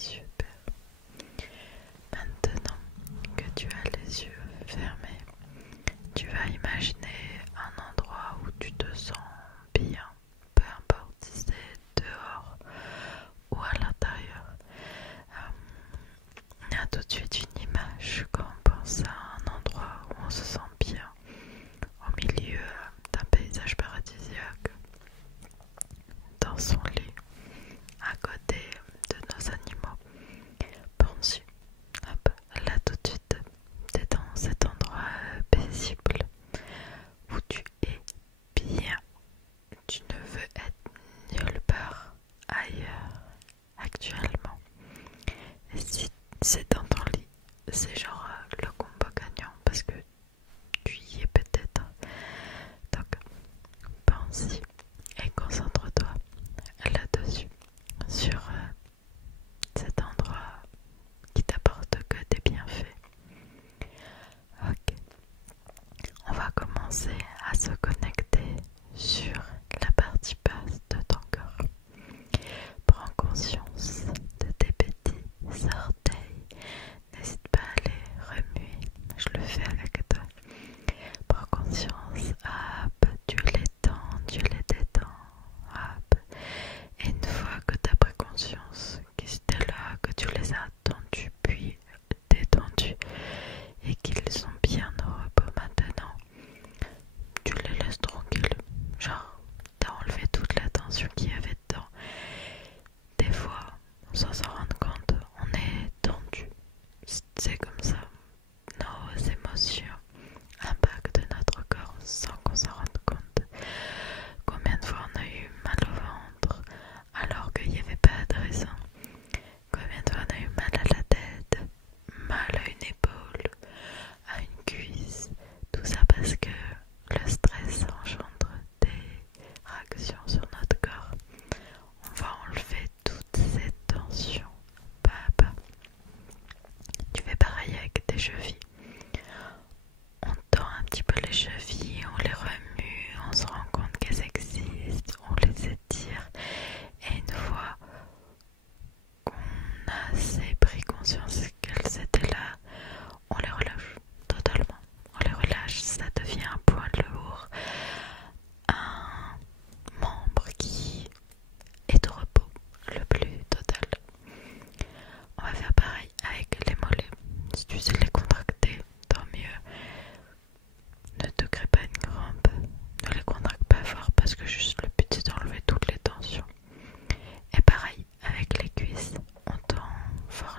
Super. Maintenant que tu as les yeux fermés, tu vas imaginer un endroit où tu te sens bien, peu importe si c'est dehors ou à l'intérieur. Il y a tout de suite une image quand on pense à un endroit où on se sent bien, au milieu d'un paysage paradisiaque, dans son lit, à côté de nos animaux. Pense-y. Hop, là tout de suite, t'es dans cet endroit paisible où tu es bien. Tu ne veux être nulle part ailleurs actuellement. Et si c'est dans ton lit, c'est genre le combo gagnant parce que tu y es peut-être. Donc, pense-y et concentre-toi là-dessus, sur cet endroit qui t'apporte que des bienfaits. Ok, on va commencer à se connecter sur la partie basse de ton corps. Prends conscience de tes petits orteils. N'hésite pas à les remuer, je le fais avec toi. Prends conscience, hop, tu les tends, tu les détends, hop. Et une fois que tu as pris conscience qu'ils étaient là, que tu les as tendus puis détendus et qu'ils sont bien au repos maintenant, tu les laisses tranquilles. Genre, t'as enlevé toute la tension qu'il y avait dedans. Des fois, sans s'en rendre compte, on est tendu. C'est comme ça. Nos émotions impactent notre corps sans qu'on s'en rende compte. Combien de fois on a eu mal au ventre alors qu'il n'y avait pas de raison? Combien de fois on a eu mal à la tête, mal à une épaule, à une cuisse? Tout ça parce que le stress engendre des réactions sur notre corps. On va enlever toutes ces tensions pas à pas. Tu fais pareil avec tes chevilles. On tend un petit peu les chevilles, on les remue, on se rend compte qu'elles existent, on les étire. Et une fois qu'on a assez pris conscience qu'elles étaient là, on les relâche totalement. On les relâche, ça devient un poil lourd, un membre qui est au repos le plus total. On va faire pareil avec les mollets. Si tu sais les contracter, tant mieux. Ne te crée pas une crampe, ne les contracte pas fort parce que juste le but c'est d'enlever toutes les tensions. Et pareil avec les cuisses, on tend fort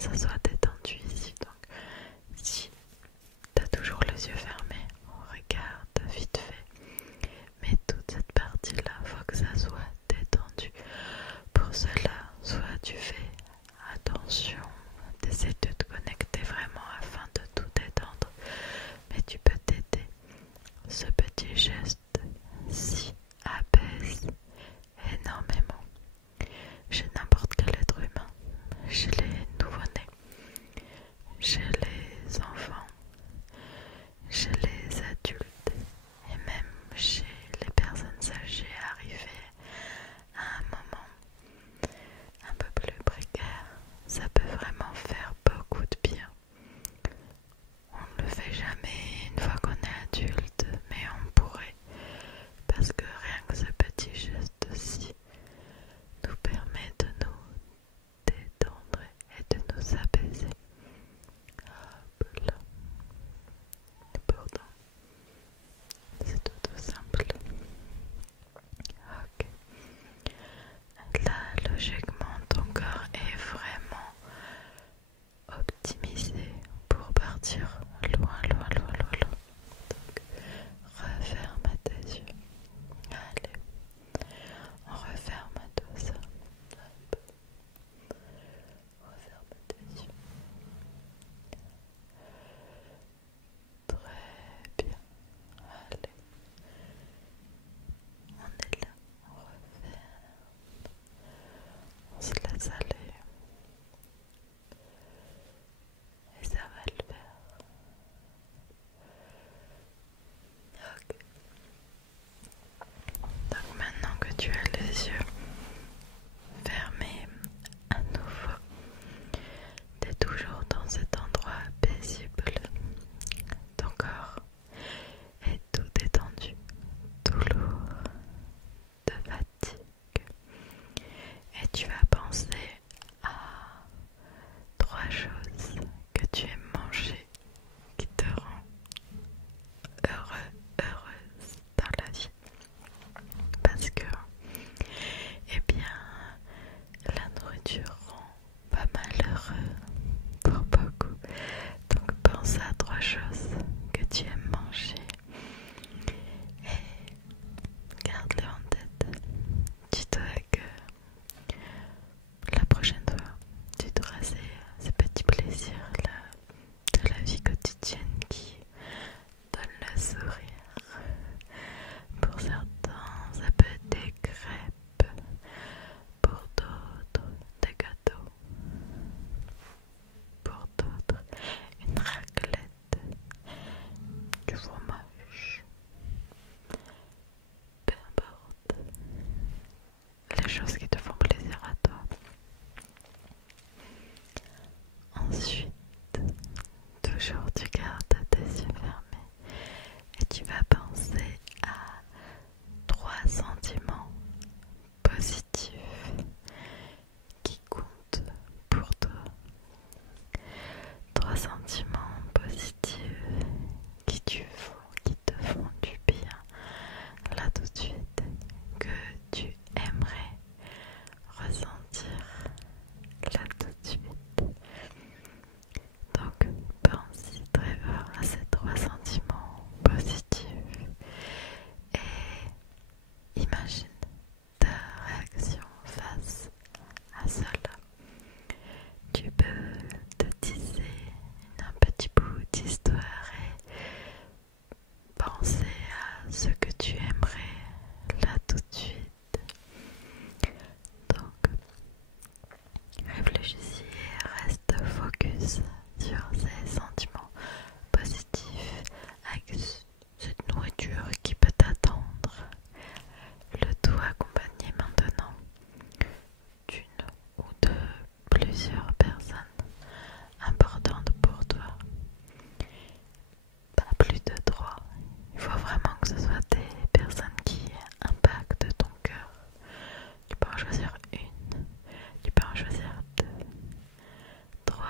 ça soit détendu ici. Donc si tu as toujours les yeux fermés, on regarde vite fait. Mais toute cette partie-là, faut que ça soit détendu. Pour cela, soit tu fais attention, t'essaies de te connecter vraiment afin de tout détendre, mais tu peux t'aider. Ce petit geste-ci apaise énormément chez n'importe quel être humain, chez les nouveau-nés, chez les enfants, chez les adultes et même chez les personnes âgées arrivées à un moment un peu plus précaire. Ça peut vraiment faire beaucoup de bien. On ne le fait jamais une fois qu'on est adulte, mais on pourrait, parce que rien que ce petit geste-ci nous permet de nous détendre et de nous apaiser. Hop là. Et pourtant, c'est tout simple. Ok. Là, logiquement, ton corps est vraiment optimisé pour partir loin, loin, loin, loin, loin. Donc, referme tes yeux. Allez, on referme tout ça. Hop. Referme tes yeux. Très bien. Allez. On est là. On referme. On se laisse aller. Et ça va le faire. Ok. Donc maintenant que tu as les yeux fermés à nouveau, tu es toujours dans cet endroit paisible. Ton corps est tout détendu, tout lourd de fatigue. Et tu vas penser à 3 choses que tu aimes manger qui te rend heureux, heureuse dans la vie. Parce que, eh bien, la nourriture rend pas mal heureux pour beaucoup. Donc pense à 3 choses que tu aimes manger et garde-les en tête. Dis-toi que la prochaine fois, tu trouveras ces petits plaisirs-là de la vie quotidienne qui donnent le sourire. Pour certains, ça peut être des crêpes, pour d'autres, des gâteaux, pour d'autres, une raclette, du fromage, peu importe, les choses qui te font plaisir à toi. Ensuite, toujours tu gardes tes yeux fermés et tu vas penser à 3 sentiments positifs qui comptent pour toi. 3 sentiments positifs qui te font du bien là tout de suite, que tu aimerais ressentir là tout de suite. Donc pense très fort à ces 3 sentiments positifs et imagine ta réaction face à cela. Tu peux te tisser un petit bout d'histoire et penser à ce que tu aimerais là tout de suite. Donc réfléchis et reste focus sur ces sentiments positifs avec cette nourriture qui peut t'attendre. Le tout accompagné maintenant d'une ou de plusieurs personnes importantes pour toi. Pas plus de 3. Il faut vraiment que ce soit des personnes qui impactent ton cœur. Tu peux en choisir une, tu peux en choisir 2, 3.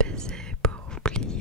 baiser pour oublier.